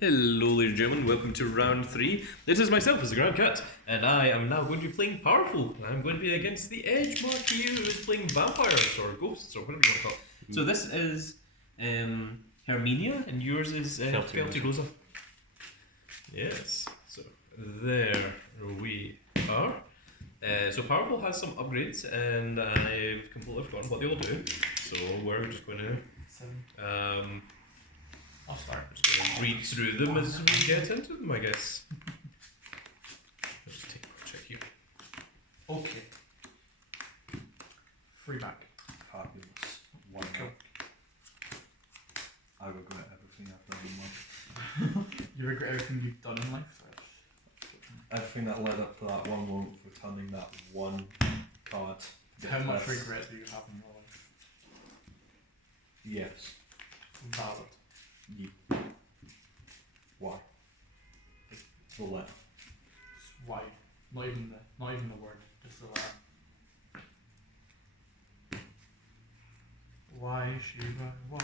Hello, ladies and gentlemen, welcome to round 3. This is myself as the Grand Cat, and I am now going to be playing Powerful. I'm going to be against the EdgeMarquis, who is playing Vampires, or Ghosts, or whatever you want to call it. So this is Herminia, and yours is Feltyrosa. Yes, so there we are. So Powerful has some upgrades, and I've completely forgotten what they all do, so we're just going to I'll start. Just going to read through them as we get into them, I guess. I'll just take a quick check here. Okay. Free back. Fabulous. One Cool. I regret everything I've done in life. You regret everything you've done in life? Everything that led up to that one moment, returning that one card. How much Yes. regret do you have in your life? Yes. Valid. You. Why? The letter. Just why? Not even the word, just the letter. Why, Shiva, why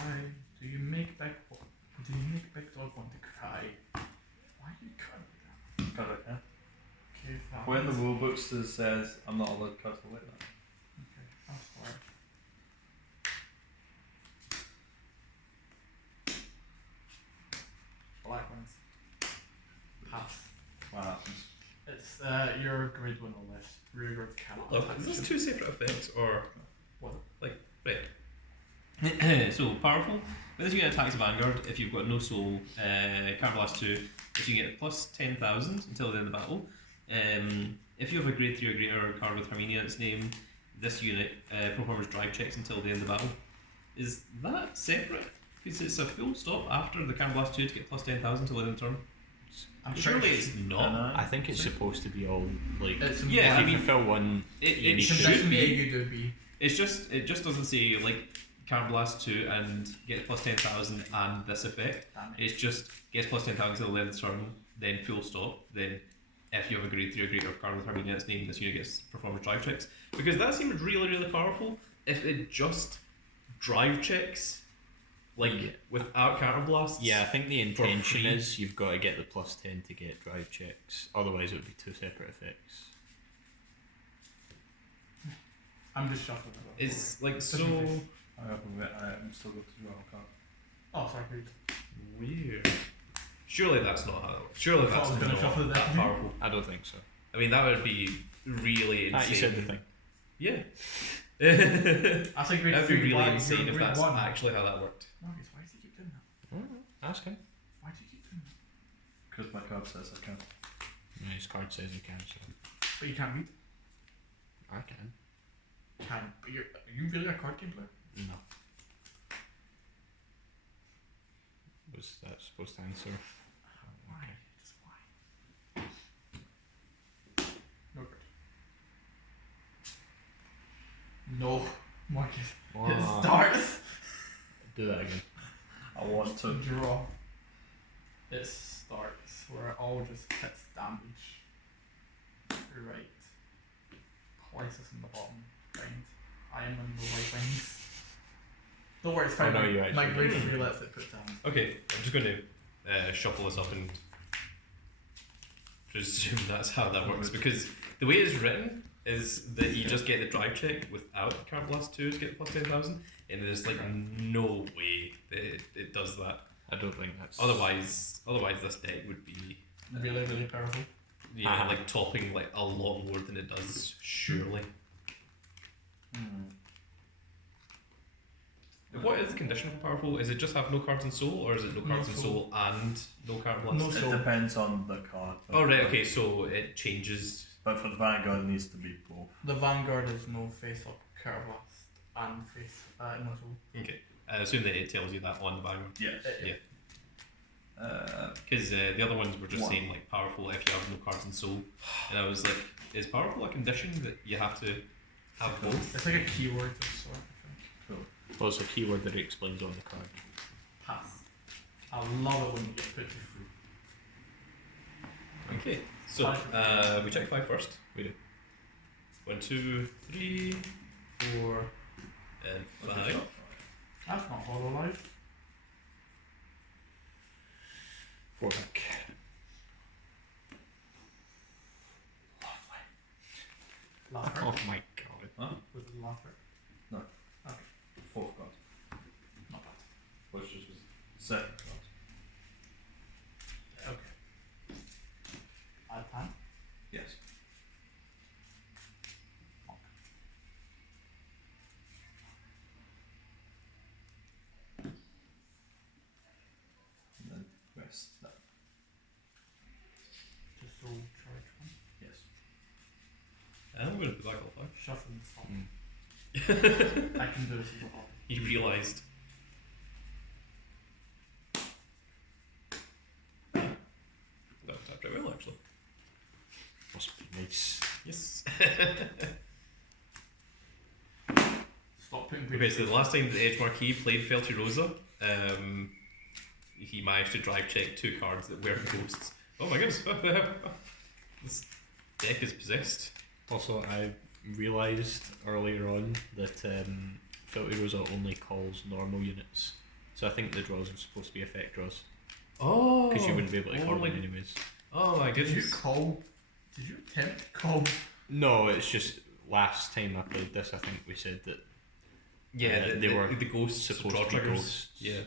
do you make big dog want to cry? Why do you cry like that? Got it, yeah? Okay, that When the was- rule book says I'm not allowed to cut it like that. Okay, that's hard. Black ones. Pass. What happens? It's your grade 1 or less. Rear guard cannot Look, attack is this you. two separate effects, or... What? Like, right. So, Powerful. When this unit attacks Vanguard, if you've got no soul, Card Blast 2, if you get plus 10,000 until the end of the battle. If you have a grade 3 or greater card with Herminia, its name, this unit performs drive checks until the end of the battle. Is that separate? Because it's a full stop after the Card Blast 2 to get plus 10,000 till the end of the turn. I'm Surely pretty it's sure- not. I think it's supposed to be all like. It's Yeah, if I you mean, fill one, It you need should Condition be. A, you do B. It just doesn't say like Card Blast 2 and get plus 10,000 and this effect. Damn it. It's just gets plus 10,000 till the end of the turn, then full stop, then if you have a grade 3 or greater card with Herminia its name, this unit gets performance drive checks. Because that seems really, really powerful if it just drive checks, like Yeah. without counter blasts. yeah, I think the For intention free. is you've got to get the plus 10 to get drive checks. Otherwise, it would be two separate effects. I'm just shuffling it up. It's like so I'm still got to draw a card. Oh, sorry, read. weird. Surely that's not how that works. Surely I thought I that's was gonna not shuffle that that. powerful. I don't think so. I mean, that would be really insane. You said the thing. Yeah. I say grade That'd be 3 really black, insane you're if grade that's 1. actually how that worked. Marcus, why does he keep doing that? Ask him. Why do you keep doing that? Because my card says I can. Yeah, his card says he can, so But you can't read. I can. But are you really a card game player? No. Was that supposed to answer? Why? Okay. Just why? No good. No, Marcus. It Wow. starts. Do that again. I want to. Draw. It starts where it all just hits damage. Right. Places in the bottom. Right. I am in the right wings. Don't worry, it's fine. Oh, no, you My actually grade did. 3 lets it put down. Okay, I'm just going to shuffle this up and presume that's how that works. Because the way it's written is that you just get the drive check without Card Blast 2 to get plus 10,000, and there's like no way that it does that. I don't think that's. Otherwise this deck would be Really, really powerful. like topping like a lot more than it does, surely. What is the condition for powerful? Is it just have no cards and soul, or is it no cards and soul and no card blast? No It soul. depends on the card. but- Oh right, okay, so it changes. But for the Vanguard, it needs to be both. The Vanguard is no face up, Blast, and face no soul. Okay, I assume that it tells you that on the Vanguard. Yes. Yeah. Uh, Because the other ones were just One. saying like powerful if you have no cards and soul, and I was like, is powerful a condition that you have to have both? It's like a keyword of sort, I think. cool. Well, it's a keyword that it explains on the card. Pass. I love it when you get put to free. Okay, so we check 5 first. We do. 1, 2, 3, 4, and 5. That's not Hololive. 4 back. Last Oh turn. my god. Huh? Was it the last turn? No. Okay. Fourth card. Not bad. Which was second card. Okay. Add time. Yes. Okay. And then rest that. Just soul charge one. Yes. I'm going to put back all five. Shuffle and stop. Mm. I can do this as well. He realised. That worked out pretty well, actually. Must be nice. Yes. Stop putting Okay, so the last time the EdgeMarquis played Feltyrosa, he managed to drive check 2 cards that weren't ghosts. Oh my goodness. This deck is possessed. Also, I realised earlier on that Feltyrosa only calls normal units. So I think the draws are supposed to be effect draws. Oh! Because you wouldn't be able to call like, them anyways. oh my Did you goodness. call? Did you attempt to call? No, it's just last time I played this, I think we said that Yeah, they were the ghosts supposed draw to be triggers. ghosts. Yeah.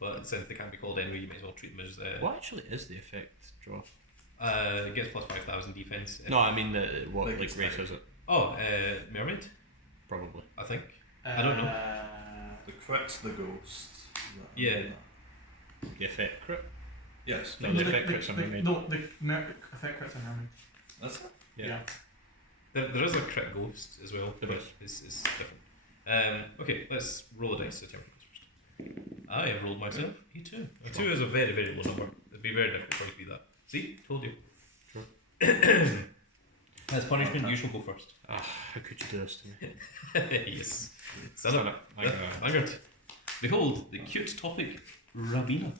But since they can't be called anyway, you might as well treat them as. What actually is the effect draw? It gets plus 5,000 defense. No, I mean, what Like like it's race like- is it? Oh, Mermaid, Probably. I think. I don't know. The crit's the ghost. Yeah. The effect crit? Yes. No, the effect crits are mermaid. No, the effect crits are mermaid. That's it. Yeah. There is a crit ghost as well, There but is. it's different. Okay, let's roll a dice to determine who's first. I have rolled myself a 2. A 2 is a very, very low number. It'd be very difficult for you to beat that. See? Told you. Sure. As punishment, you shall go first. Ah, how could you do this to me? Yes. Stand up. Like, Vanguard. Behold, the cute topic, Rabina.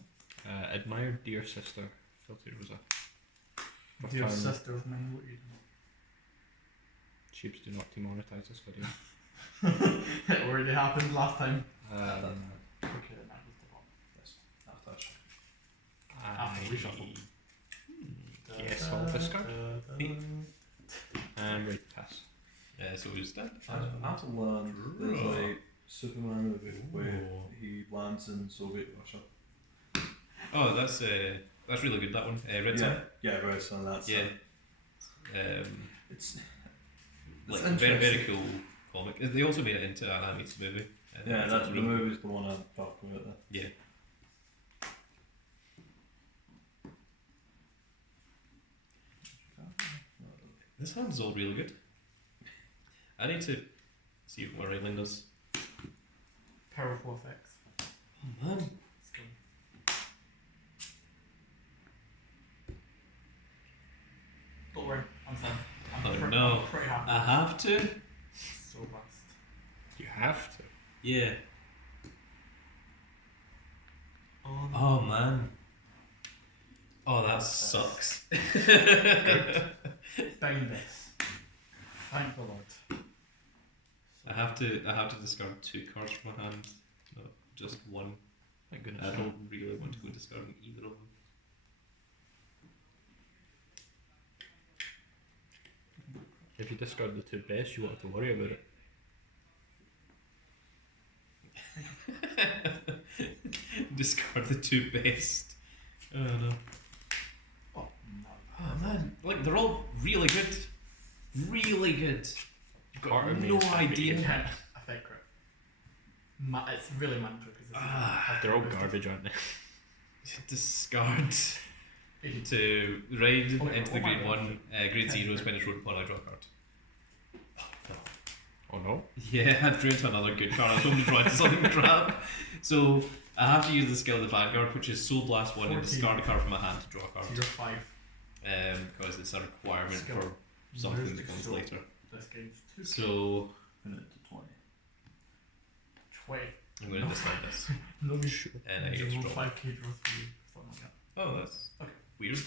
admired dear sister, Feltyrosa. First Dear time sister of mine, what are you Sheeps do not demonetize this video. doing? It already happened last time. That Um, happened. Okay, then that was the bottom. Yes. After that shuffle. After we shuffle. Yes, I'll discard. And right pass. So we stand. After land, there's Raw. a Superman movie where Ooh. he lands in Soviet Russia. Oh, that's really good. That one. Red yeah, Sun. yeah, right. So that's Yeah. it's Like interesting. very very cool comic. They also made it into an animated movie. Yeah, it's that's also the really movie's the one I'm talking about. There. Yeah. This hand's all really good. I need to see what my right line does. Powerful effects. Oh man. Let's go. Don't worry, I'm fine. Oh, I'm no. pretty happy. I have to. So fast. You have to. Yeah. Oh, Oh man. Oh, that That's- sucks. Bind this. Thank the Lord. I have to discard 2 cards from my hand, not just one. Thank goodness. I don't really want to go discarding either of them. If you discard the 2 best, you won't have to worry about it. Discard the 2 best. Oh no. Oh, no. Oh man, like they're all really good. Really good. You've got Part of me no is happy to idea. get Effect crit. It's really mandatory because Ah, They're all garbage, aren't they? Discard to raid Oh, wait, into the oh my grade God. 1, grade Okay. 0 is when it's rolled upon I draw a card. Oh no? Yeah, I've drew into another good card. I was hoping to draw into something crap. So I have to use the skill of the Vanguard, which is Soul Blast 1 and 14. discard a card from my hand to draw a card. So you're 5. Because it's a requirement Skill. for something Where's that the comes soul? later. This game's 2. So Put it to 20. 20. I'm going to discard this. No, you should. And I get to draw. 5k draw 3. Something like that. Oh, that's Okay. weird.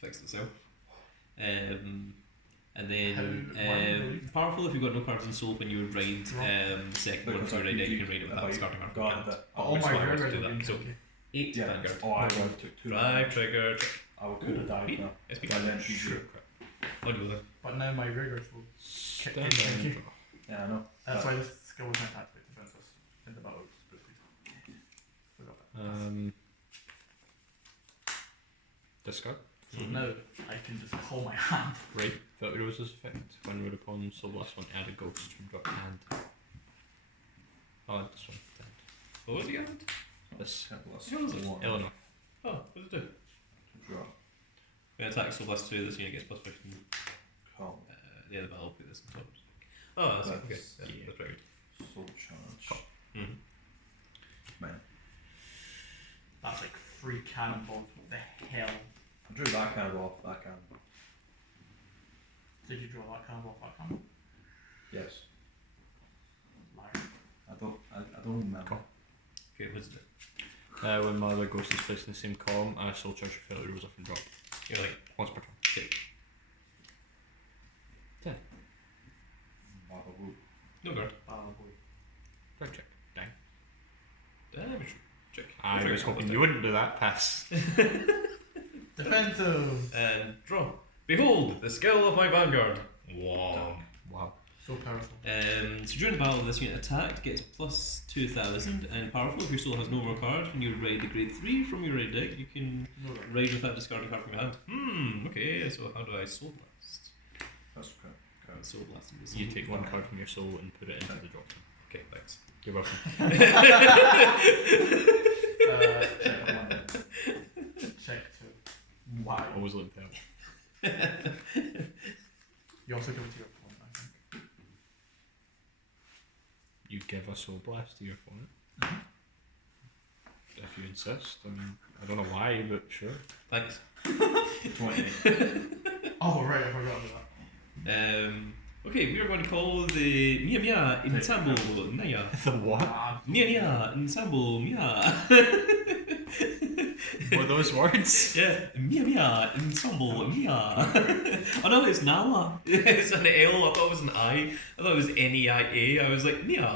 Fix this out. And then powerful if you've got no cards in soul when you would raid the second one Because to I raid it, you can PG raid it if without I discarding a card. got from your hand. that. All Which my is why I rare wanted to do red that. So 8 Yeah. Vanguard. Oh, I took 2. Drive trigger. I could have died Beat. now. SP. By then, PG. Sure. I'll do that. But now my rigors will kick in. Stand Thank and you. draw. Yeah, I know. That's why this skill was not activate defenses in the battle. Forgot that. Discard. So now I can just call my hand. Right. Feltyrosa's effect. When we're upon Soul Blast 1, add a ghost from drop to hand. I'll add this one to hand. What was he at? This. Plus Who was it? 1 Eleanor. Oh, what does it do? to draw. When attack Soul Blast 2, this unit gets plus 15. Calm. Yeah, the battle, put this on top. Oh, that's okay. That's- Yeah, yeah. that's very Soul charge. good. Man. That's like 3 cannonballs. What the hell? I drew that cannonball off that cannonball. Did you draw that cannonball off that cannonball? Yes. Liar. I don't remember. Cool. Okay, what's it? When my other ghost is placed in the same column, I soul charge for Feltyrosa from drop. You're like, Once per turn. okay. Baba-woo. No guard. Battle boy. Drag check. Dang. Damage. Check. I was hoping you wouldn't do that. Pass. Defensive! And draw. Behold, the skill of my Vanguard. Wow. Wow. So powerful. So during the battle, this unit attacked gets plus 2,000 and powerful. If your soul has no more card and you raid the grade 3 from your raid deck, you can No right. raid without discarding a card from your hand. Okay, so how do I soul blast? That's okay. Soul blast in this. You take one card from your soul and put it into the drop. Okay, thanks. You're welcome. Check 1. Check 2. Wow. Always look down. You also give it to your opponent, I think. You give a soul blast to your opponent. If you insist. I mean, I don't know why, but sure. Thanks. 20. Oh, right, I forgot about that. Okay, we are going to call the Mia Mia Ensemble Naya. The what? Ah, Mia Mia Ensemble Mia. Were those words? Yeah, Mia Mia Ensemble Mia. Oh no, it's Nala. It's an L. I thought it was an I. I thought it was N-E-I-A. I was like Mia.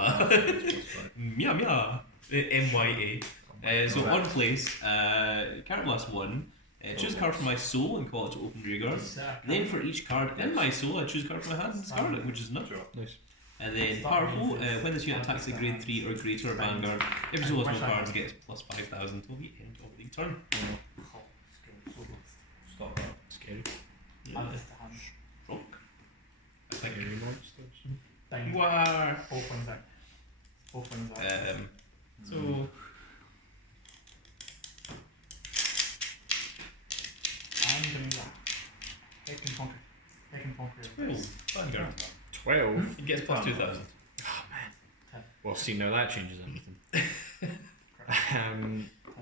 Mia Mia. M-Y-A. So on place, card blast 1. Choose a card from my soul and call it to open rearguard. Then for each card in my soul, I choose a card from my hand and discard it, which is nuts. Nice. And then powerful, when this unit attacks a grade 3 or greater Vanguard, if your soul has no cards, it gets plus 5,000 till the end of the turn. Stop that. Scary. Add this to hand. Rock. I think. Scary monsters. Dang. Wow. Both wings out. Both wings out. So, I'm doing that. They can conquer. They can conquer your face. Vanguard. 12? It gets plus 2,000. Oh man. 10. Well, see, now that changes everything.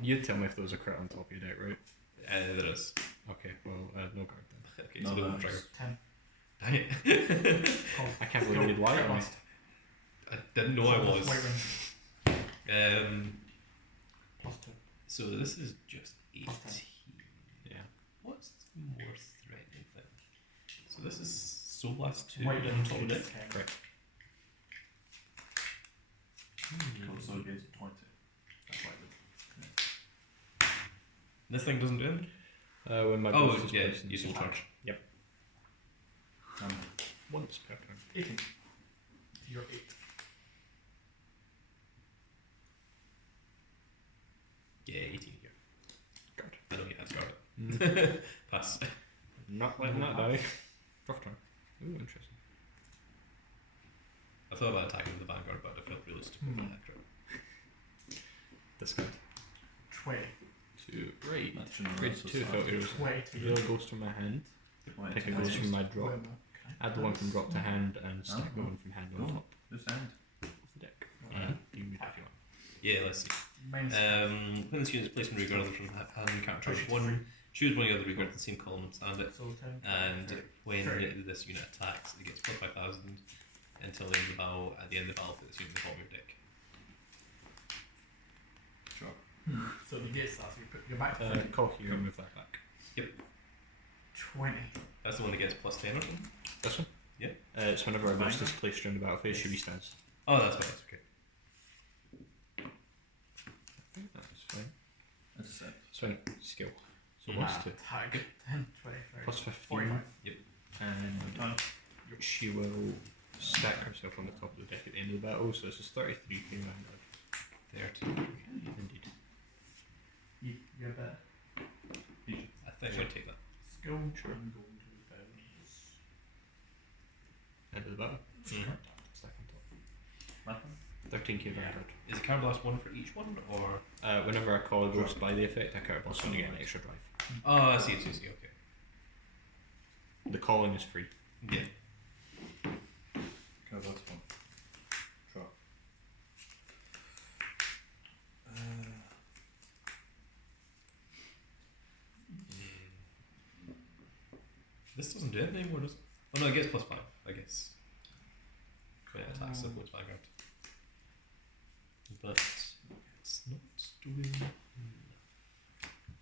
You'd tell me if there was a crit on top of your deck, right? There is. Okay, well, no card then. Okay, so No, no nice. trigger. 10. Dang it. Call. I can't believe you did white on me. I didn't know I was. White ring. Plus 2. So this is just 18. Yeah. What's the more threatening thing? So this is Soul Blast 2 White and ring. top of deck. Correct. So it gets 20. That's why This thing doesn't do anything? When my Oh, ghost is yeah, placed in you soul the charge. Yep. the Once per turn. 18. You're 8. Yeah, 18 here. Guard. I don't get that card. Pass. Not letting that die. Rough turn. Ooh, interesting. I thought about attacking with the Vanguard, but I felt really stupid with that card. Discard. 20. Two. Right. That's your Grade so 2 sad. filters. 20. Draw a ghost from my hand. Pick a ghost from my drop. Add the one from drop to hand and stack the one from hand on top This end. of the deck. You can read it if you want. Yeah, let's see. Mine's When this unit is placed in rearguard from hand, you can't charge 1. Choose one of the other rearguard in the same column and stand it. so 10. And when Three. this unit attacks, it gets plus 5,000 until the end of the battle. At the end of the battle, put this unit in the bottom of your deck. Sure. So you get that, so you put your back to 30. Call here and move that back. 20. That's the one that gets plus 10 or something? This one? Yeah. It's whenever a ghost is placed during the battle phase, she restands. Oh, that's fine. That's okay. I think that's fine. Swing. Skill. So what's to Tag 10, 20, 30, plus 15. 45. And she will stack herself on the top of the deck at the end of the battle, so this is 33k Vanguard. 30. Indeed. You bet. I think I'm going to take that. Skill. Sure. I'm going to the bonus. End of the battle. Mhm. Stack on top. Nothing. 13k Vanguard. Is it card blast 1 for each one, or? Whenever I call a ghost by the effect, I card blast one to get an extra drive. Oh, I see, okay. The calling is free. Yeah. Okay, that's one. Draw. This doesn't do anything anymore, does it? Oh no, it gets +5, I guess. Yeah, attacks up with Vanguard. But it's not doing.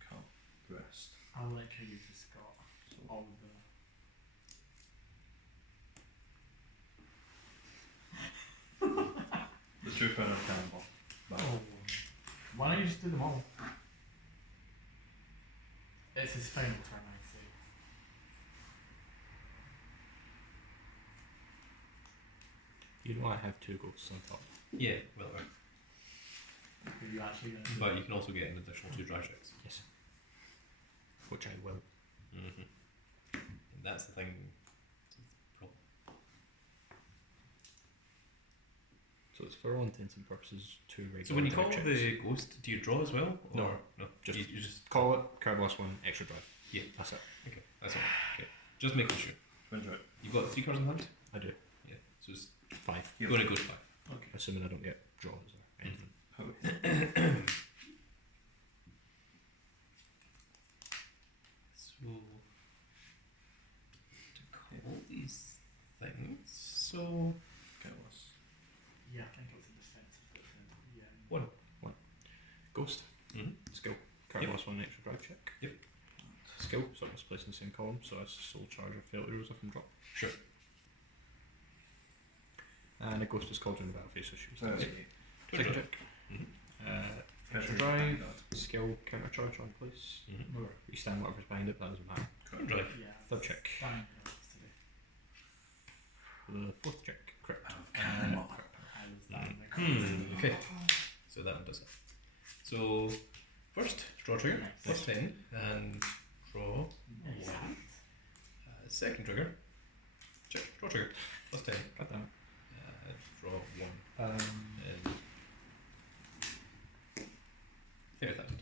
Can't rest. I like how you just got all the. The trooper and a cannonball. Oh. Why don't you just do them all? It's his final turn, I'd say. You know I have 2 ghosts on top. Yeah, well, Are you actually going to but you can also get an additional 2 drive checks. Yes. Which I will. Mm-hmm. And that's the thing. That's the problem. So it's for all intents and purposes 2 regular So when you drive call checks. the ghost, do you draw as well? Or No. no. Just- you just Call it, card blast 1, extra drive. Yeah. That's it. okay. That's all. Okay. Just making sure. Twin drive. You've got 3 cards in hand. I do. Yeah. So it's 5. Yep. going to go to 5. Okay. Assuming I don't get draws or anything. So to call these things. So Okay, let's. Yeah, I think it's a defensive defense. Yeah. 1. Ghost. Mm-hmm. Skill. Card Yep. blast 1, extra drive check. Yep. Skill. So it's placed in the same column, so that's Soul Charge or Feltyrosa from drop. Sure. And a ghost is called during the battle phase, so she was 38. second Drive. check. Mhm. Extra 38 drive. Vanguard. Skill. Counter charge on place. Mm-hmm. Or, You stand whatever's behind it, that doesn't matter. Correct. Drive. yeah. Third check. Fine, today. The fourth check. Correct. Cannonball. I was dying. Okay. So that one does it. So first draw trigger Nice. +10 and draw Nice. 1. Second trigger. Check. Draw trigger +10. God damn it. Draw 1. Um, And 30,000.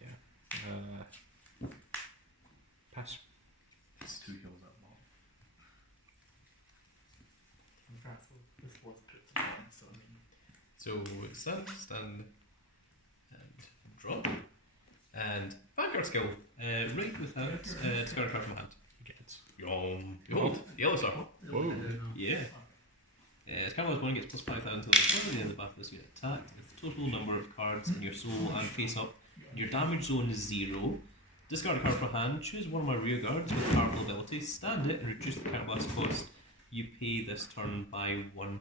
yeah. Pass. It's 2 heals at the bottom. In fact, this was put to bottom, so I mean. So stand, and draw. And Vanguard skill. Right without discard a card from hand. Gets. Behold, yellow circle. Whoa. Yeah. It's card blast 1 gets +5,000 until the end of the battle this unit attacked. If the total number of cards in your soul and face up, your damage zone is 0. Discard a card from hand, choose one of my rear guards with powerful abilities, stand it, and reduce the card blast cost. You pay this turn by 1.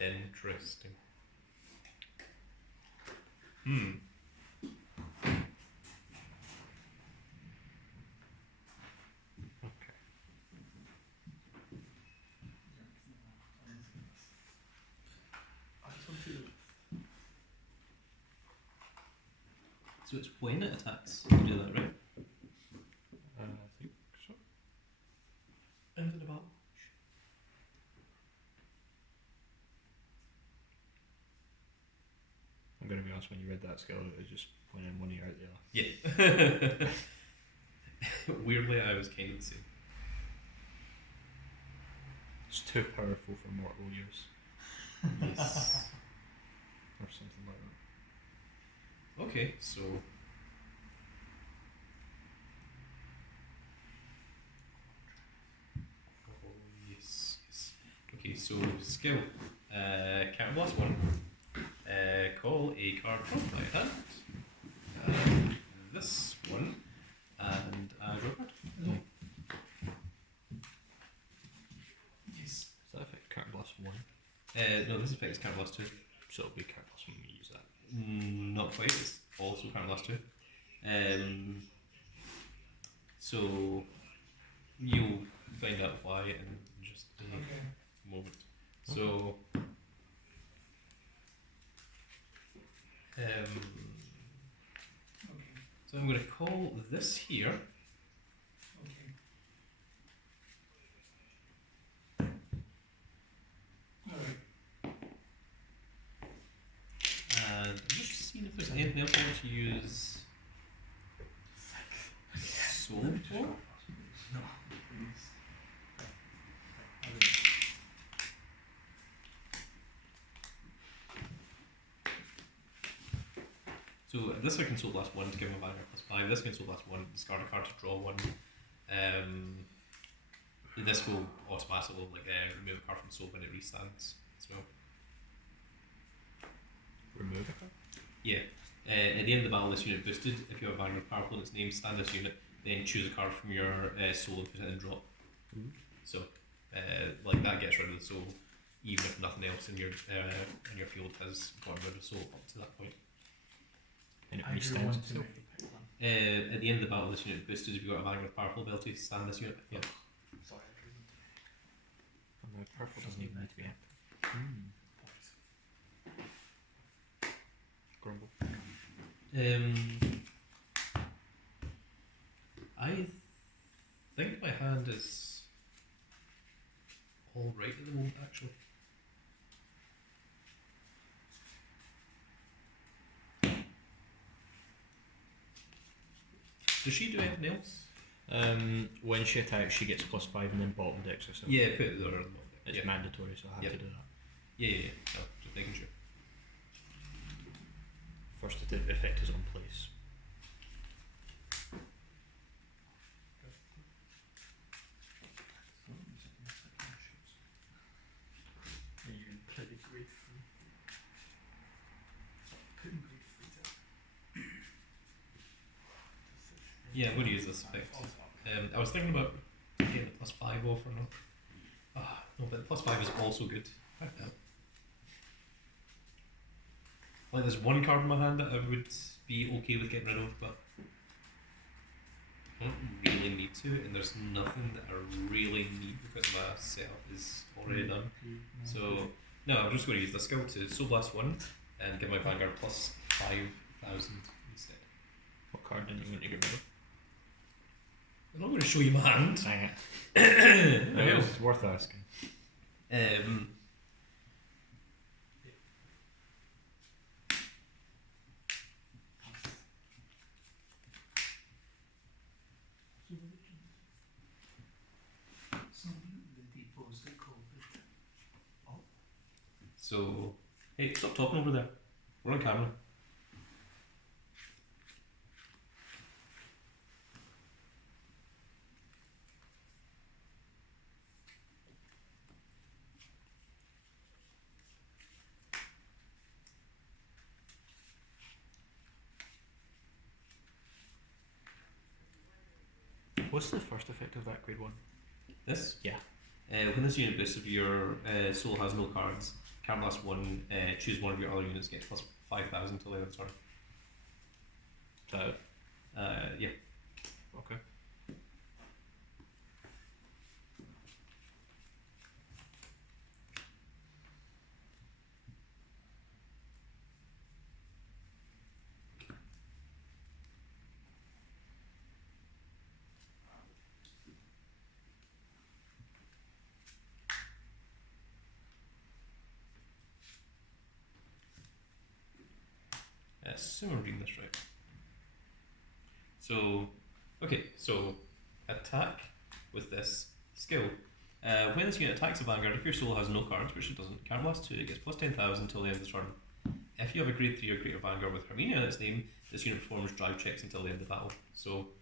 Interesting. Okay. So it's when it attacks, you do that, right? I think so. End of the battle. I'm going to be honest, when you read that skill, it was just point in one ear out the other. Yeah. Weirdly, I was kind of the same. It's too powerful for mortal ears. Yes. Or something like that. Okay, so. Oh, yes, yes. Okay, so skill. Counter blast 1. Call a card from my hand. This one. And draw a card. No, this effect is counter plus 2. So it'll be counter plus when we use that. Not quite, it's also counter plus 2. So you'll find out why in just a moment. So so I'm going to call this here. And I'm just seeing if there's anything else I want to use soul for. No, please. So this I can soul blast 1 to give my Vanguard plus 5. This can soul blast 1, discard a card to draw 1. This will automatically remove a card from soul when it restands as well. Remove a card? Yeah. At the end of the battle, this unit boosted. If you have a Vanguard powerful in its name, stand this unit, then choose a card from your soul and put it in drop. So, that gets rid of the soul, even if nothing else in your field has gotten rid of soul up to that point. And it I drew restands one too itself. many. Pick one. At the end of the battle, this unit boosted. If you've got a Vanguard powerful ability, stand this unit. Yeah. Sorry, I drew one too many. And the purple doesn't even need to be active. Grumble. I think my hand is all right at the moment, actually. Does she do anything else? When she attacks, she gets +5 and then bottom decks herself. Yeah, put it there. On the bottom. It's Yeah. mandatory, so I have Yep. to do that. Yeah. No, just making sure. First effect is on place. Yeah, you can put the grade free. Putting grade free down. Yeah, I'm going to use this effect. I was thinking about getting the +5 off or not. No, but the +5 is also good. There's one card in my hand that I would be okay with getting rid of, but I don't really need to, and there's nothing that I really need because my setup is already done. So, no, I'm just going to use the skill to Soul Blast 1 and give my Vanguard +5,000 instead. What card did you want to get rid of? I'm not going to show you my hand. Dang it. Well, It's worth asking. So, hey, stop talking over there. We're on camera. What's the first effect of that grade 1? This? Yeah. When this unit boosts, if your soul has no cards, card blast 1, choose one of your other units, get +5,000 till the end of the turn. Is that it? Yeah. Okay. Assume I'm reading this right. So, okay, so attack with this skill. When this unit attacks a Vanguard, if your soul has no cards, which it doesn't, card blast 2, it gets +10,000 until the end of the turn. If you have a grade 3 or greater Vanguard with Herminia in its name, this unit performs drive checks until the end of battle. So,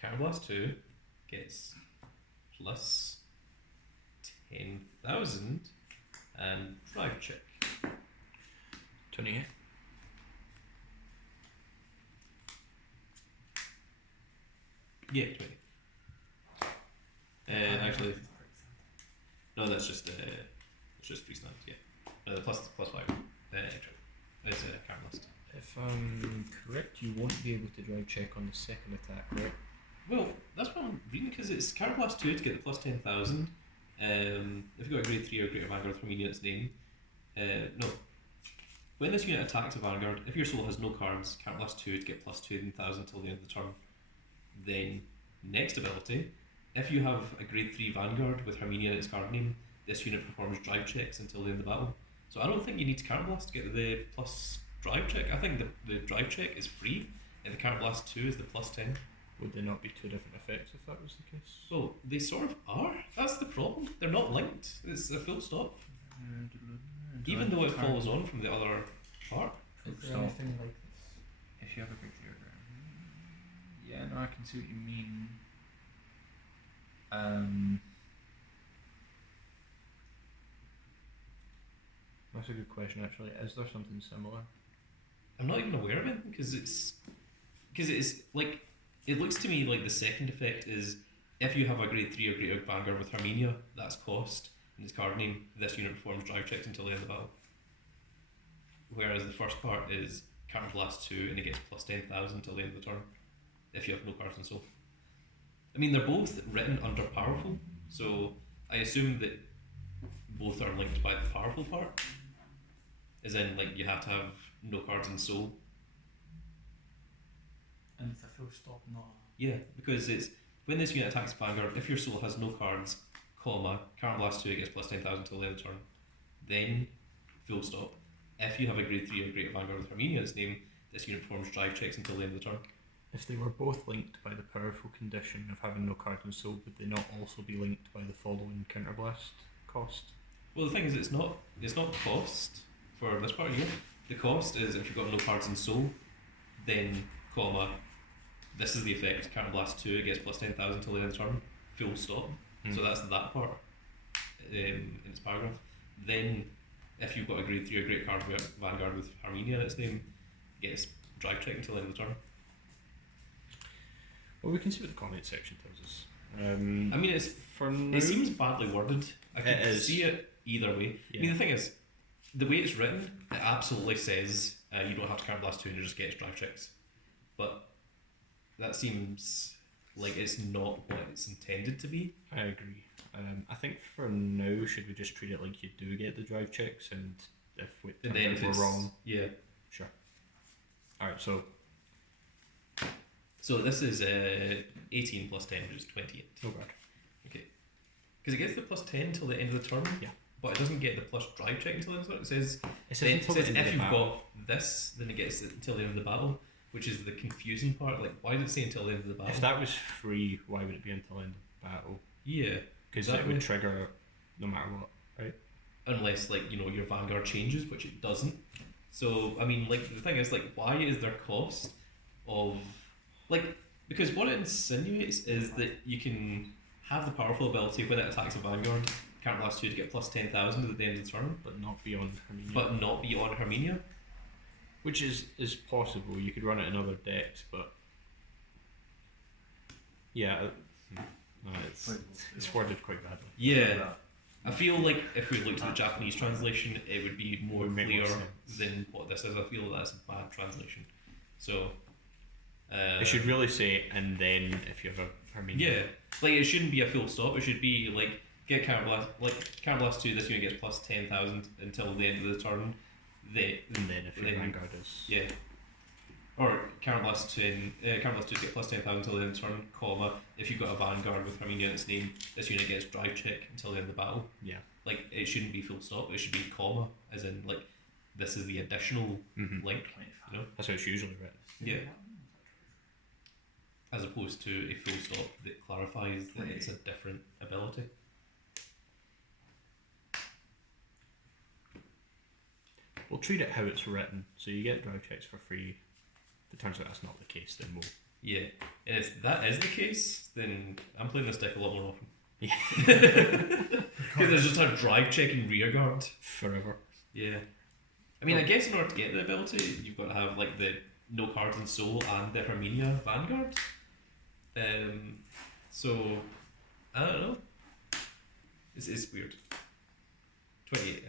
card blast 2 gets +10,000 and drive check. 28. Yeah, 20. Actually, no, that's just It's just 3 stands, yeah. The plus 5 extra. It's card list. If I'm correct, you won't be able to drive check on the second attack, right? Well, that's what I'm reading because it's Card Blast 2 to get the plus 10,000. If you've got a grade 3 or greater Vanguard from a unit's name. No. When this unit attacks a Vanguard, if your soul has no cards, Card Blast 2 to get plus 2,000 till the end of the turn. Then, next ability, if you have a grade 3 Vanguard with Herminia in its card name, this unit performs drive checks until the end of the battle. So I don't think you need Card Blast to get the plus drive check. I think the drive check is free, and the Card Blast 2 is the plus 10. Would they not be two different effects if that was the case? Well, they sort of are. That's the problem. They're not linked. It's a full stop. Even though it follows on from the other part. Is there anything like this? If you have a big theater. Yeah, no, I can see what you mean. That's a good question, actually. Is there something similar? I'm not even aware of it because it's like it looks to me like the second effect is if you have a grade 3 or greater Vanguard with Herminia, that's cost in its card name. This unit performs drive checks until the end of the battle. Whereas the first part is Card Blast 2 and it gets plus 10,000 until the end of the turn if you have no cards and soul. I mean, they're both written under powerful, so I assume that both are linked by the powerful part. As in, like, you have to have no cards and soul. And it's a full stop, not a... Yeah, because it's when this unit attacks Vanguard, if your soul has no cards, comma, Card Blast 2 gets plus 10,000 till the end of the turn. Then, full stop. If you have a grade 3 or greater Vanguard with Herminia's name, this unit performs drive checks until the end of the turn. If they were both linked by the powerful condition of having no card and soul, would they not also be linked by the following counterblast cost? Well, the thing is, it's not cost for this part here. The cost is if you've got no cards in soul, then, comma, this is the effect, Card Blast 2, it gets plus 10,000 till the end of the turn, full stop. So that's that part in its paragraph. Then, if you've got a grade 3 or greater card Vanguard with Herminia in its name, it gets drive check until the end of the turn. Well, we can see what the comment section tells us. I mean, it seems badly worded. I can see it either way. Yeah. I mean, the thing is, the way it's written, it absolutely says you don't have to Card Blast 2 and you just get drive checks. But that seems like it's not what it's intended to be. I agree. I think for now, should we just treat it like you do get the drive checks, and if we And then if we're it's wrong, yeah. sure. Alright, so this is 18 plus 10, which is 28. oh god. Okay. Because it gets the plus 10 till the end of the turn. Yeah. But it doesn't get the plus drive check until the end of the turn. It says until the end of if the you've battle. got this, then it gets it until the end of the battle, which is the confusing part. Like, why did it say until the end of the battle? If that was free, why would it be until end of battle? Yeah. Because it would trigger no matter what, right? Unless, like, your Vanguard changes, which it doesn't. So, I mean, like, the thing is, like, why is there cost of... Like, because what it insinuates is that you can have the powerful ability when it attacks a Vanguard, Card Blast 2 to get plus 10,000 at the end of the turn, But not beyond Herminia. but not be on Herminia. Which is possible. You could run it in other decks, but yeah, no, it's worded quite badly. Yeah. I feel like if we looked at the Japanese translation, it would be more Would make clear more sense. than what this is. I feel that's a bad translation. So... It should really say, and then if you have a Herminia. Yeah, like it shouldn't be a full stop. It should be like get Card Blast 2. This unit gets plus 10,000 until the end of the turn. And then if your Vanguard is yeah, or Card Blast 2 get plus 10,000 until the end of the turn, comma. If you've got a Vanguard with Herminia in its name, this unit gets drive check until the end of the battle. yeah. Like it shouldn't be full stop. It should be comma, as in like this is the additional link. You know, That's how it's usually written. yeah. As opposed to a full stop that clarifies that it's a different ability. We'll treat it how it's written, so you get drive checks for free. If it turns out that's not the case, then we'll... Yeah, and if that is the case, then I'm playing this deck a lot more often. Yeah. Because there's just a drive check and rear guard. Forever. Yeah. I mean, I guess in order to get the ability, you've got to have like the no cards in soul and the Herminia Vanguard. So I don't know. It's weird. 28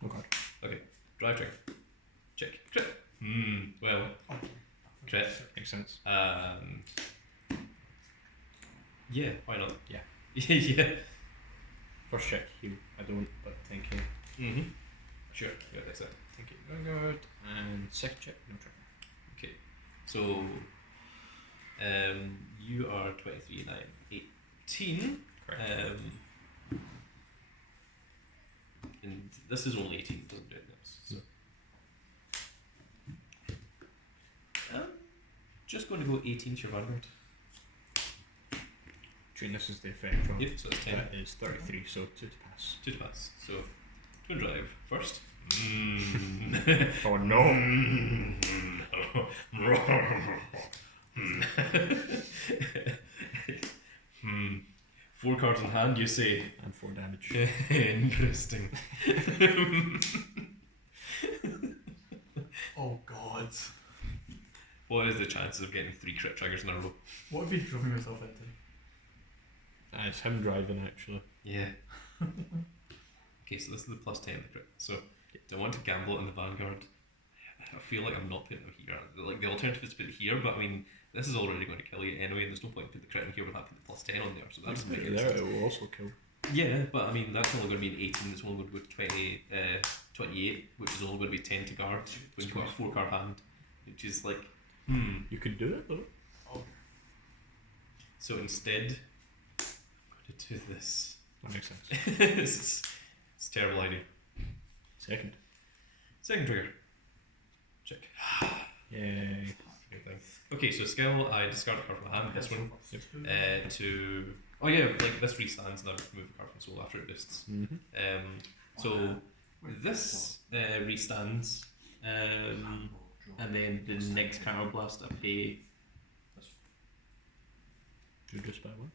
Vanguard. Okay. Okay, drive trigger. Check. Crit. Well, crit. Makes sense. And yeah, why not? Yeah. Yeah. First check, heal. I don't, but 10k. Mm-hmm. Sure, yeah, that's it. 10k Vanguard. And second check, no trigger. Okay, so you are 23 and I'm 18. Correct. And this is only 18, doesn't do anything else. So. Just going to go 18 to your Vanguard. Train, this is the effect roll. Yep, so it's 10. That is 33, so 2 to pass. 2 to pass. So, twin drive first. Oh no! Four cards in hand, you say. And 4 damage. Interesting. Oh god. What is the chances of getting 3 crit triggers in a row? What have you driven yourself into? It's him driving actually. Yeah. Okay, so this is the plus 10 the crit. So, do I want to gamble in the Vanguard? I feel like I'm not putting them here. Like, the alternative is to put it here, but I mean, this is already going to kill you anyway, and there's no point in putting the crit in here without putting the plus 10 on there, so that doesn't make any there, sense. it will also kill. Yeah, but I mean, that's only going to be an 18, it's only going to go to 28, which is only going to be 10 to guard, when you've got a 4 card hand, which is like, You could do it though. Oh. So instead, I'm going to do this. That makes sense. It's a terrible idea. Second. Second trigger. Check. Yay. Good thing. Okay, so skill, I discard a card from my hand, this one, Yep. to... Oh yeah, like this restands and I remove a card from soul after it busts. Mm-hmm. So this restands, and then the next counter blast I pay. Reduce by 1.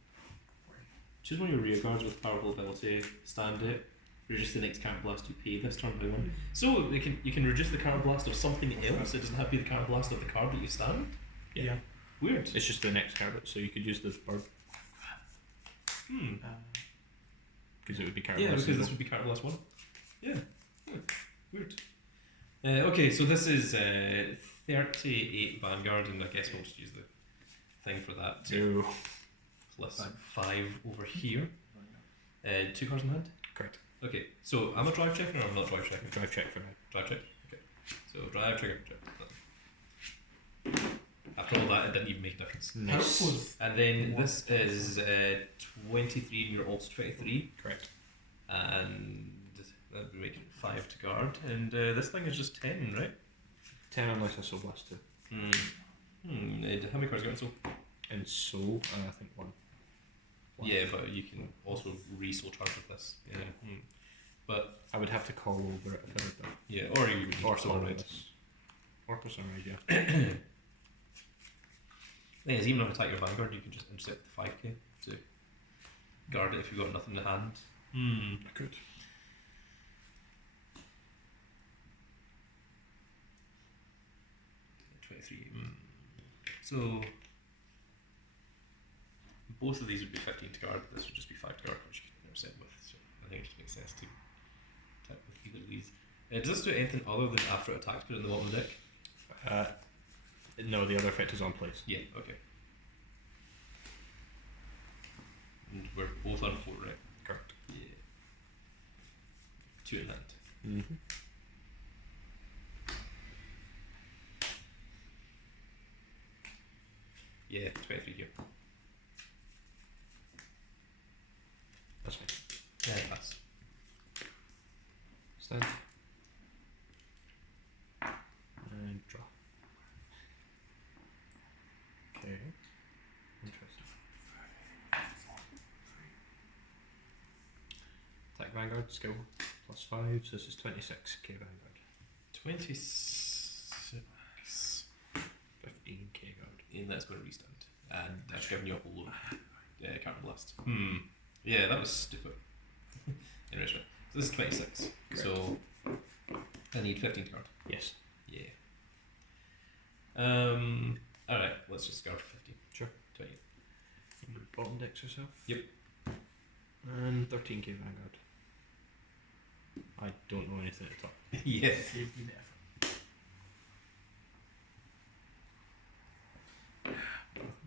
Choose one of your rear guards with powerful ability, stand it. Reduce the next counter blast you pay this turn by 1. So you can reduce the counter blast of something else. It doesn't have to be the counter blast of the card that you stand. Yeah. Weird. It's just the next card, so you could use the bird. Because it would be card Yeah, blast because as this would be counter blast 1. Yeah. Weird. Okay, so this is 38 Vanguard, and I guess we'll just use the thing for that. Zero. Plus 5 over here. 2 cards in hand? Correct. Okay, so I'm a drive checker or I'm not drive checking? Drive check for now. Drive check? Okay. So drive trigger. After all that, it didn't even make a difference. How was And then this is 23 and you're also 23. Correct. And that would make it 5 to guard. And this thing is just 10, right? 10 unless I soul blast 2. How many cards you got in soul? And soul, I think 1. Yeah, but you can also re-soul charge with this. Yeah. But I would have to call over it if I did that. yeah, or you would Or soul call right. this. Or plus yeah. Thing is, even on attack your Vanguard, you can just intercept the 5k to guard it if you've got nothing in hand. Good. So both of these would be 15 to guard, this would just be 5 to guard, which you can intercept with, so I think it just makes sense to attack with either of these. Does this do anything other than after attacks put it in the bottom of the deck? No, the other effect is on place. Yeah, okay. And we're both on 4, right? Correct. Yeah. 2 in hand. Mm-hmm. Yeah, 23 here. That's fine. Yeah, pass. Stand. And draw. Okay. Interesting. Attack Vanguard, skill plus 5, so this is 26k Vanguard. 26. 15k guard. And that's going to restand. And that's giving you a whole load. Counter blast. Yeah, that was stupid. Anyways, right. So this is 26. Correct. So I need 15 card. Yes. Yeah. Alright, let's just go for 15. Sure. 20. You bottom decks yourself. Yep. And 13k Vanguard. I don't know anything at all. Yes. Saved you the effort.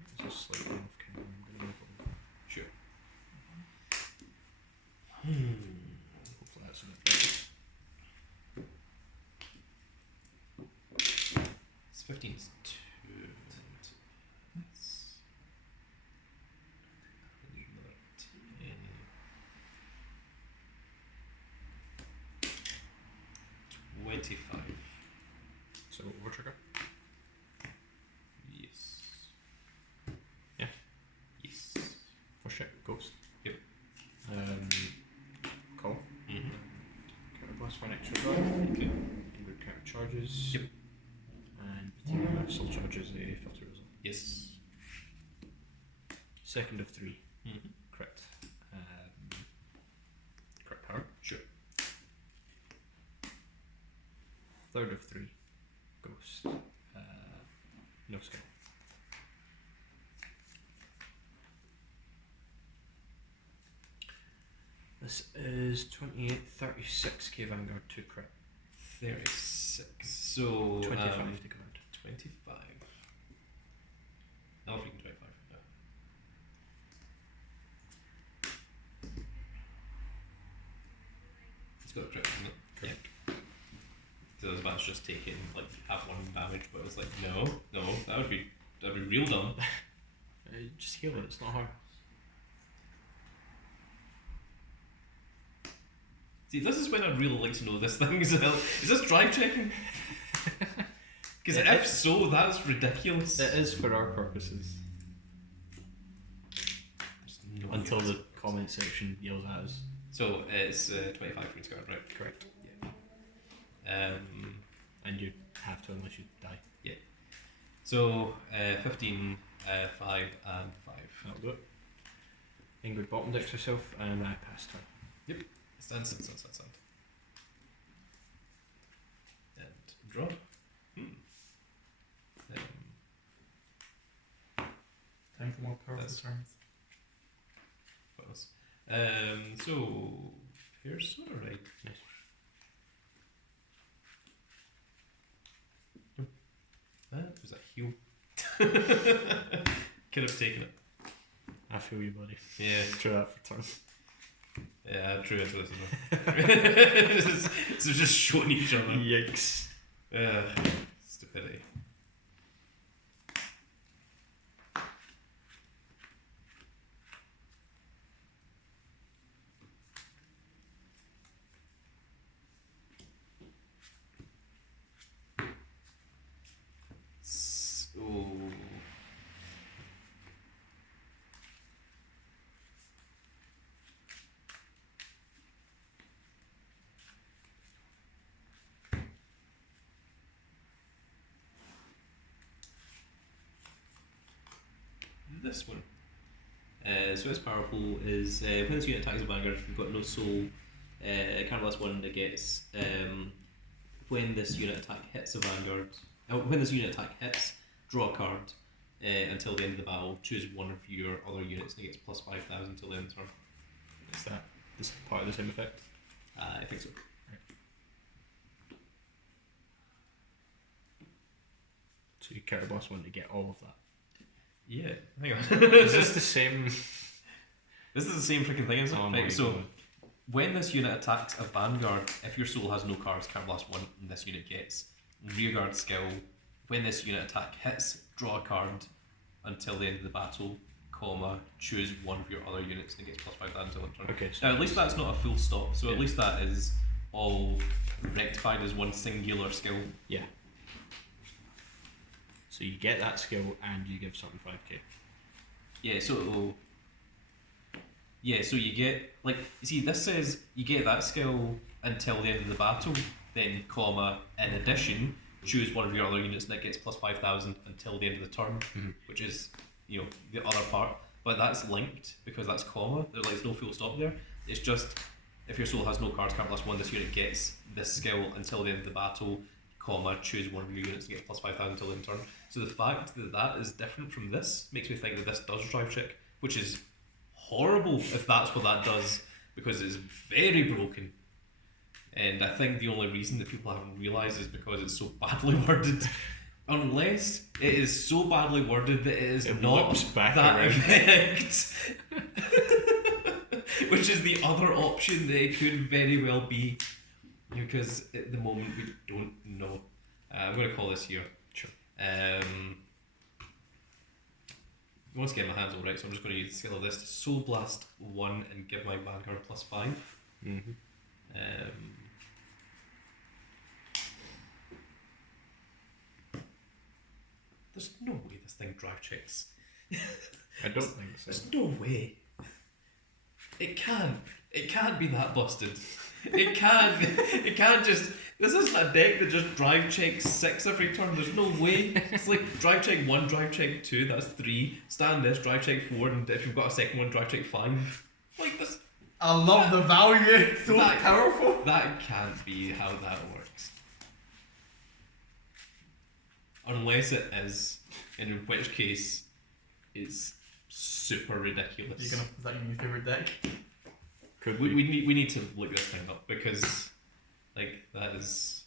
It's just slightly off camera. I'm going to move on. Sure. Hopefully that's a bit better. It's 15 is 2. Yes. I need another 10. 25. So over trigger. Yes. Yeah. Yes. First check, ghost. Yep. Call. Mm-hmm. Counterblast for an extra drive. Okay. Vanguard counter charges. Yep. And Patina still charges a Feltyrosa. Yes. Second of 3. Mm-hmm. Correct. Correct power. Sure. Third of 3. Ghost. No skill. This is 2836k Vanguard 2 crit. 36. So 25 to command. 25. I'll freaking 25 right now. It's got a crit, isn't it? Correct. Yeah. So that's just taking like half 1 damage, but it's like no, that'd be real dumb. Just heal it, it's not hard. See, this is when I'd really like to know this thing as well. Is this drive checking? Because It if is. so, that's ridiculous. It is for our purposes. There's no Until guess. the comment section yells at us. So it's 25 for each card, right? Correct. Yeah. And you have to unless you die. So 15, 5, and 5. That'll do it. Ingrid bottom decks herself and I passed her. Stand. And drop. Time for more powerful That's- turns. What else? So Persona, right? Yes. Was that heal? Could have taken it. I feel you, buddy. Yeah. Try that for turn. Yeah, true into this as well. So just showing each other. Yikes. Stupidity. So this one. So it's powerful is when this unit attacks a Vanguard, if you've got no soul, Cardfight one that gets when this unit attack hits a Vanguard, when this unit attack hits, draw a card until the end of the battle. Choose one of your other units and it gets plus 5,000 till the end of the turn. Is that this part of the same effect? I think so. So you carry boss one to get all of that. Yeah, hang on. Is this the same? This is the same freaking thing, isn't it? Oh, Right, my so God. when this unit attacks a Vanguard, if your soul has no cards, can't blast one, and this unit gets rearguard skill. When this unit attack hits, draw a card until the end of the battle, comma, choose one of your other units and it gets plus 5,000 until end of turn. Okay, so Now at least that's not a full stop, so at Yeah. least that is all rectified as one singular skill. yeah. So you get that skill and you give something 5k. So you get, like, you see, this says you get that skill until the end of the battle, then, comma, in addition, choose one of your other units and it gets plus 5,000 until the end of the turn, which is, you know, the other part. But that's linked because that's comma. There's no full stop there. It's just, if your soul has no cards, can't plus one, this unit gets this skill until the end of the battle, comma, choose one of your units and get plus 5,000 until the end of the turn. So the fact that that is different from this makes me think that this does drive check, which is horrible if that's what that does, because it's very broken. And I think the only reason that people haven't realised is because it's so badly worded. Unless it is so badly worded that it is It not whips back that around. effect. Which is the other option that it could very well be. Because at the moment we don't know. I'm going to call this here. Sure. Once again, my hand's alright, so I'm just going to use the skill of this to Soul Blast 1 and give my Vanguard +5. Mm-hmm. There's no way this thing drive checks. I don't think so. There's no way. It can't. It can't be that busted. It can't. It can't just. This isn't a deck that just drive checks 6 every turn. There's no way. It's like drive check 1, drive check 2. That's 3. Stand this, drive check 4, and if you've got a second one, drive check 5. Like this. I love the value. It's so That- powerful. That can't be how that works. Unless it is, and in which case, it's super ridiculous. Is that your new favorite deck? Could We be. need to look this thing up because, like, that is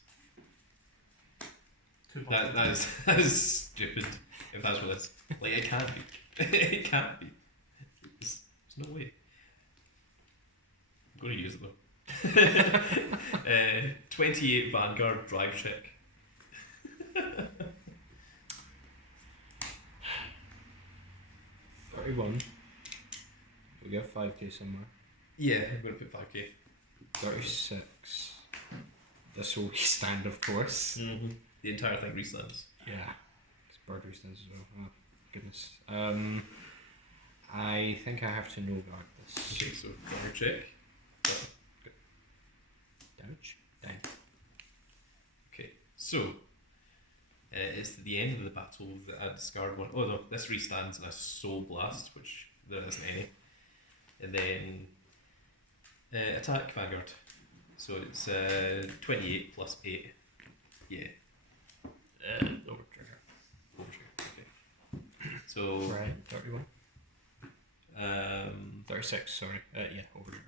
that is stupid. If that's what it is, like, it can't be. It can't be. There's no way. I'm going to use it though. 28 Vanguard drive check. 31. We get 5k somewhere. Yeah, I'm going to put 5k. 36. This will stand, of course. Mm-hmm. The entire thing restands. Yeah. It's bird restands as well. Oh, goodness. I think I have to no guard this. Okay, so drive check. Damage? Dang. Okay, so it's the end of the battle that I discard one. Oh no, this restands in a Soul Blast, which there isn't any. And then attack Vanguard. So it's 28 plus 8. Yeah. Over trigger. Overtrigger. Okay. So Right, 31. 36, 36, sorry. Yeah, over trigger.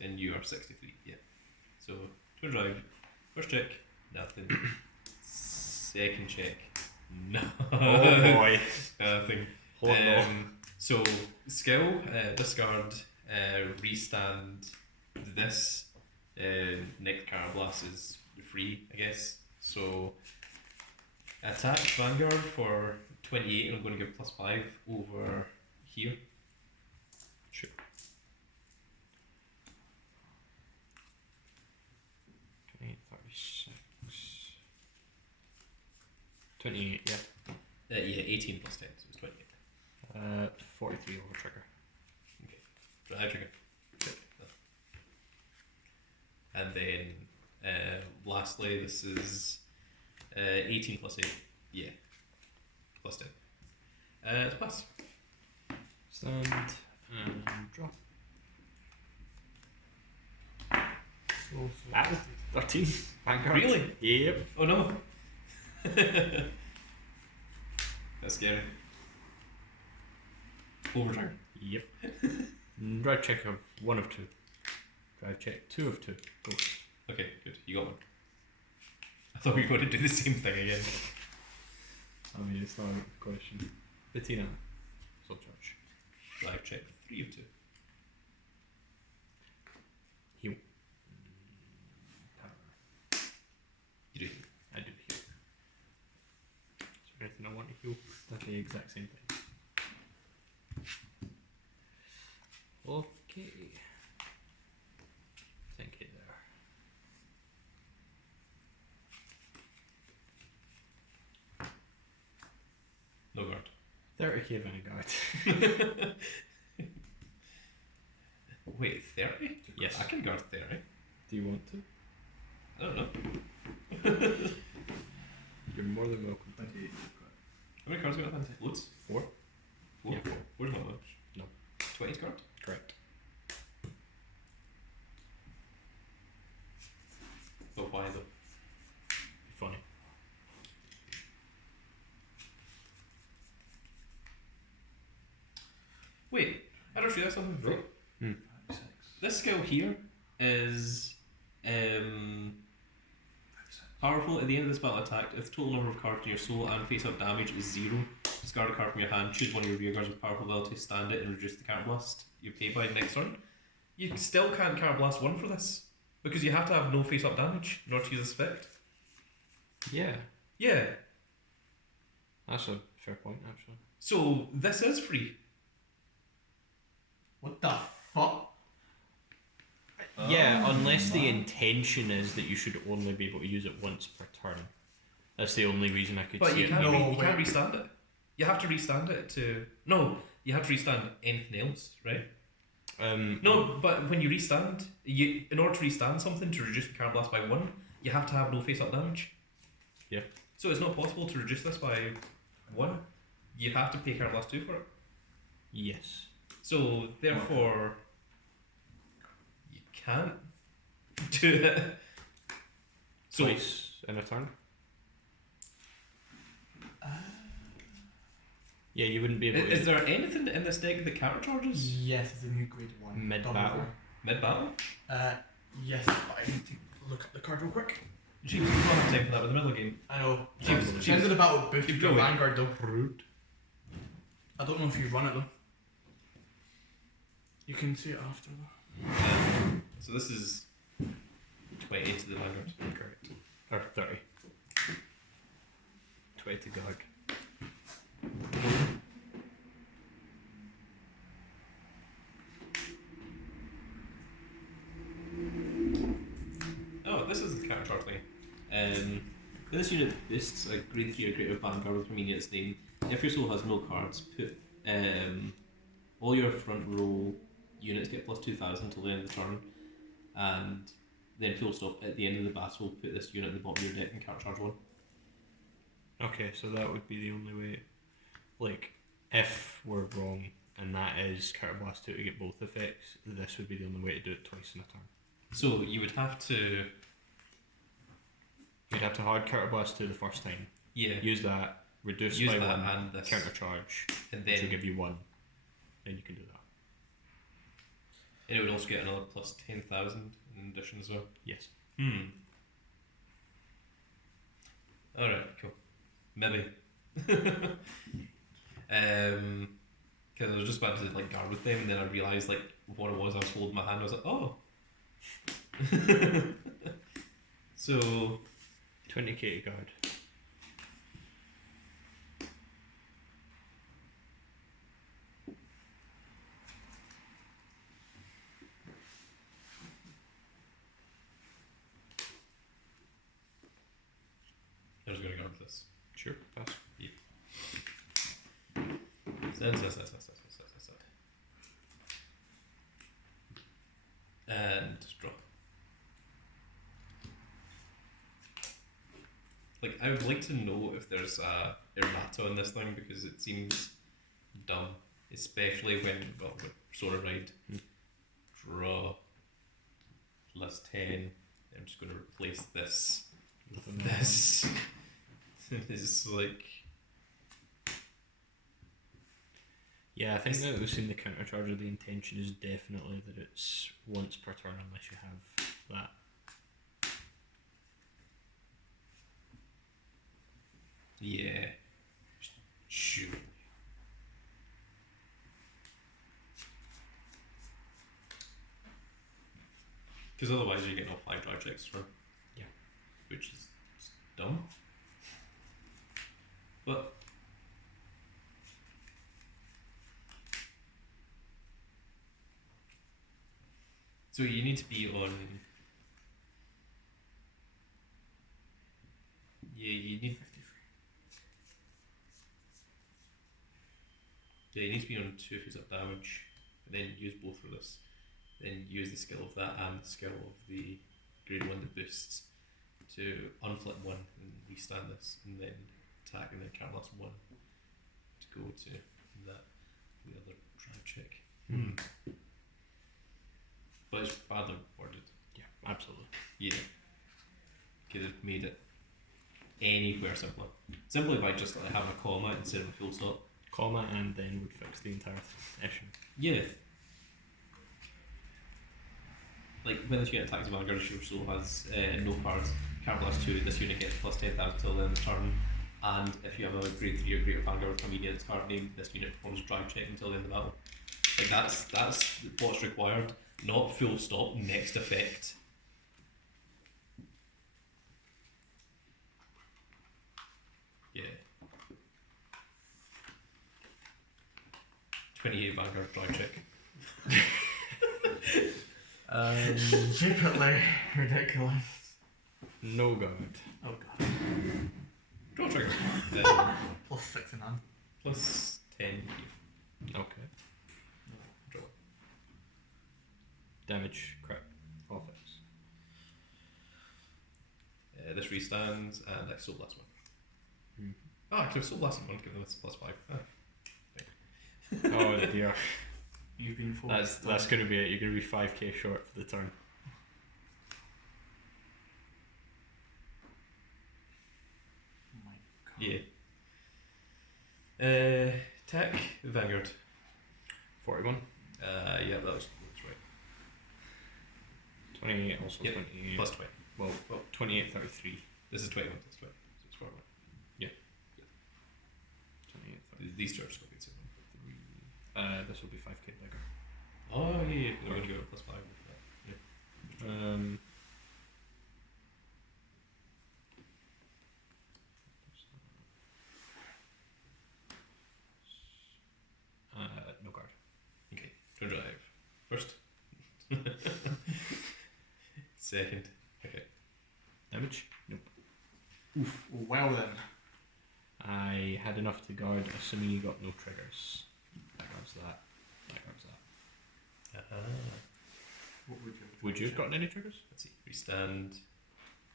and you are 63. Yeah. So twin drive. First check, nothing. Second check, no. Oh boy. Nothing. Hold on. So skill, discard, restand this. Nick Carablast is free, I guess. So attack Vanguard for 28, and I'm going to give +5 over here. Sure. 28, 36. 28, yeah. Yeah, 18 plus 10, so it's 28. 43 over trigger. Okay. Drive trigger. Check. And then lastly, this is 18 plus 8. Yeah. Plus 10. It's pass. Stand and draw. That was 13. Vanguard. Really? Yep. Oh no. That's scary. Overturn. Yep. Drive check of 1 of 2. Drive check 2 of 2. Ghost. Okay, good. You got one. I thought we were going to do the same thing again. I mean, it's not a question. Bettina. Soul charge. Drive check 3 of 2. Heal. You do. I do heal. Is there anything I want to heal? That's the exact same thing. Okay. Thank you there. No guard. 30k Vanguard. Wait, 30? Yes, I can guard 30. Do you want to? I don't know. You're more than welcome. 28. How many cards do you got? Loads? 4? 4? Yeah, 4. Where's my lunch? No. 20 card? Correct. But why though? Funny. Wait, I don't see that's something. Right? Six. This skill here is normal, at the end of this battle attack, if the total number of cards in your soul and face-up damage is 0, discard a card from your hand, choose one of your rear guards with powerful ability, stand it, and reduce the counterblast you pay by next turn. You still can't counterblast 1 for this, because you have to have no face-up damage in order to use this effect. Yeah, Yeah, that's a fair point, actually. so this is free. What the fuck? Yeah, unless the intention is that you should only be able to use it once per turn. That's the only reason I could But see you it. can't, No, you can't wait. restand it. You have to restand it to... No, you have to restand anything else, right? No, but when you restand, in order to restand something to reduce the counterblast by 1, you have to have no face-up damage. Yeah. So it's not possible to reduce this by 1. You have to pay counterblast 2 for it. Yes. So therefore, you can't do it. So Twice in a turn? Yeah, you wouldn't be able to. is there anything in this deck that countercharges Yes, it's a new grade 1. Mid-battle? mid-battle? Yes, but I need to look at the card real quick. Chief, you don't have time for that with the middle game. I know. Chief, End of the battle boost keep your going. Vanguard though. Rude. I don't know if you run it though. You can see it after though. So this is 20 to the Vanguard. Correct. Or 30. 20 to guard. Oh, this is the countercharge thing. When this unit boosts a grade 3 or greater Vanguard with Herminia its name, if your soul has no cards, put all your front row units get plus 2,000 till the end of the turn, and then full stop, at the end of the battle, put this unit at the bottom of your deck and countercharge 1. Okay, so that would be the only way. Like, if we're wrong and that is Counterblast 2 to get both effects, this would be the only way to do it twice in a turn. So you would have to, You'd have to hard Counterblast 2 the first time, yeah, use that, reduce use by that 1, and this, countercharge, and which will then give you 1. Then you can do that. and it would also get another plus 10,000 in addition as well. Yes. Alright, cool. Maybe. Because I was just about to like guard with them, and then I realised like what it was. I was holding my hand. I was like, oh. So 20k to guard. I was going to guard with this. Sure, pass. Send. And drop. Like, I would like to know if there's a errata in this thing, because it seems dumb. Especially when, well, with Sora Ride. Draw. Plus 10. I'm just going to replace this with this. It's like... Yeah, I think that we've seen the countercharge of the intention is definitely that it's once per turn unless you have that. Yeah. Sure. Because otherwise you get no 5 drive checks for. Yeah. Which is just dumb. But. So you need to be on. Yeah, you need. Yeah, you need to be on 2 face-up damage, and then use both for this. Then use the skill of that and the skill of the grade 1 that boosts to unflip 1 and restand this, and then attack, and then counterblast 1 to go to that for the other drive check. But it's badly worded. Yeah, absolutely. Yeah. Could have made it anywhere simpler. Simply by just like having a comma instead of a full stop. Comma and then would fix the entire issue. Yeah. Like when this unit attacks Vanguard, your soul has no cards. Cardblast 2, this unit gets plus 10,000 till the end of the turn. And if you have a grade 3 or greater Vanguard with Herminia in its card name, this unit performs a drive check until the end of the battle. Like that's what's required, not full stop, next effect. Yeah. 28 Vanguard drive check. Secretly ridiculous. No guard. Oh god. Draw trigger. Plus 6 and none. Plus 10. Okay. Draw. Damage, crit, all effects. This restands, and I soul blast one. Hmm. Ah, I could have soul blasted one, given this plus 5. Oh dear. You've been forced. That's going to be it. You're going to be 5k short for the turn. Oh my god. Yeah. Tech, Vanguard. 41. Yeah, that's right. 28, also Yep. 28. Plus 20. Well, 28, 33. This is 21, that's 20. So it's 41. 28, 33. These two are just going to be the same. This will be 5k bigger. Oh, yeah, we're going to go plus 5. No guard. Okay, turn drive. First. Second. Okay. Damage? Nope. Well then. I had enough to guard, assuming you got no triggers. That guards that. That guards that. What would you have? Would you have gotten any triggers? Let's see. Restand.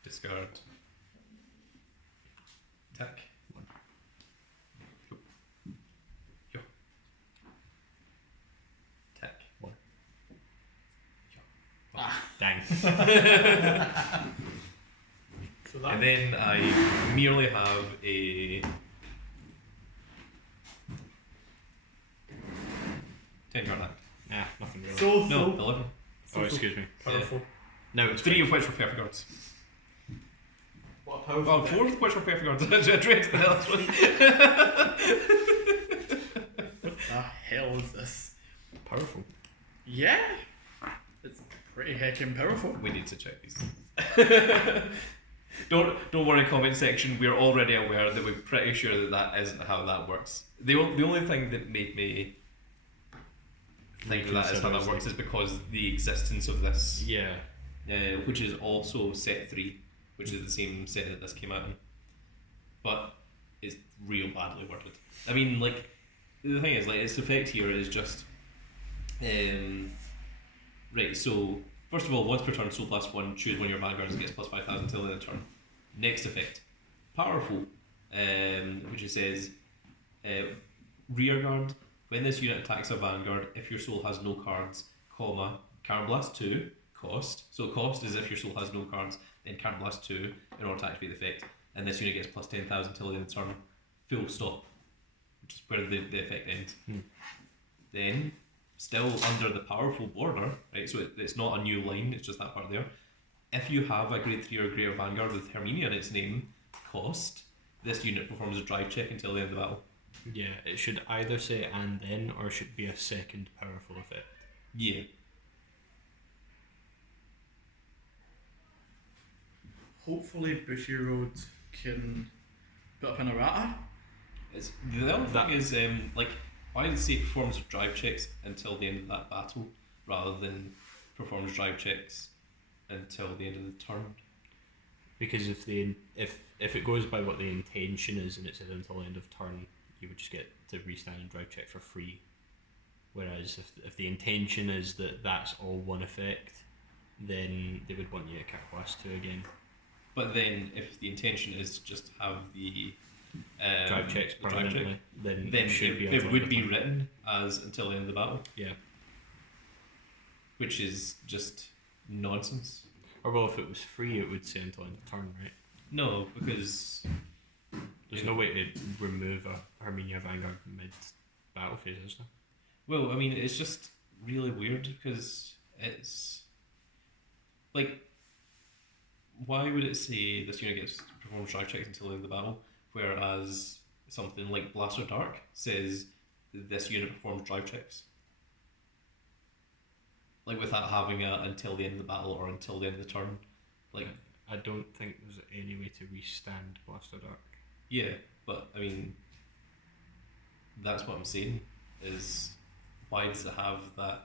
Discard. Attack. One. Go. Yo. Attack. One. Yo. Dang. So that And then I merely have a 10-card act. Nah, nothing really. so No, 11. Oh, excuse me. powerful. No, it's 3 of which were perfect guards. What a powerful. Oh, 4 of which were perfect guards. I dread the last one. What the hell is this? powerful. Yeah. It's pretty heckin' powerful. We need to check these. Don't worry, comment section. We're already aware that we're pretty sure that that isn't how that works. The only thing that made me think that is how that works is because the existence of this, Yeah. which is also set 3, which is the same set that this came out in, but it's real badly worded. I mean, like, the thing is, like, its effect here is just, right. So first of all, once per turn, soul blast 1. Choose one of your vanguards and gets plus 5,000 till the end of the turn. Next effect, powerful, which it says, rear guard. When this unit attacks a vanguard, if your soul has no cards, comma, card blast 2, cost. So cost is if your soul has no cards, then card blast 2 in order to activate the effect. And this unit gets plus 10,000 till the end of the turn. Full stop. Which is where the effect ends. Then, still under the powerful border, right? So it's not a new line, it's just that part there. If you have a grade 3 or greater vanguard with Herminia in its name, cost, this unit performs a drive check until the end of the battle. Yeah, it should either say and then, or it should be a second powerful effect. Yeah. Hopefully Bushiroad can put up an errata. It's, the other thing is, like, why did it say performs drive checks until the end of that battle, rather than performs drive checks until the end of the turn? Because if it goes by what the intention is and it says until the end of turn, you would just get to restand and drive check for free. Whereas if the intention is that that's all one effect, then they would want you to kick blast 2 again. But then, if the intention is to just have the Drive checks the drive permanently, then then it should be it until would the be turn. written as until the end of the battle, Yeah. which is just nonsense. Or well, if it was free, it would say until end of turn, right? No, because There's no way to remove a Herminia Vanguard mid battle phase, is there? well, I mean, it's just really weird because it's like why would it say this unit gets performs drive checks until the end of the battle, whereas something like Blaster Dark says this unit performs drive checks? Like without having a until the end of the battle or until the end of the turn. Like I don't think there's any way to restand Blaster Dark. yeah, but I mean that's what I'm saying is why does it have that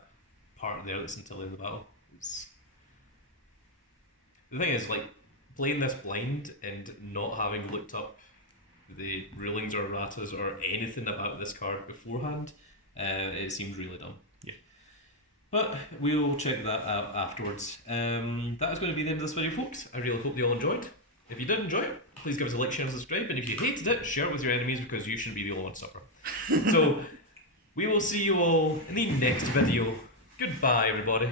part there that's until the end of the battle? The thing is, like, playing this blind and not having looked up the rulings or erratas or anything about this card beforehand, it seems really dumb. Yeah. But we'll check that out afterwards. That is going to be the end of this video, folks. I really hope you all enjoyed. If you did enjoy it, please give us a like, share, and subscribe. And if you hated it, share it with your enemies because you shouldn't be the only one to suffer. So, we will see you all in the next video. Goodbye, everybody.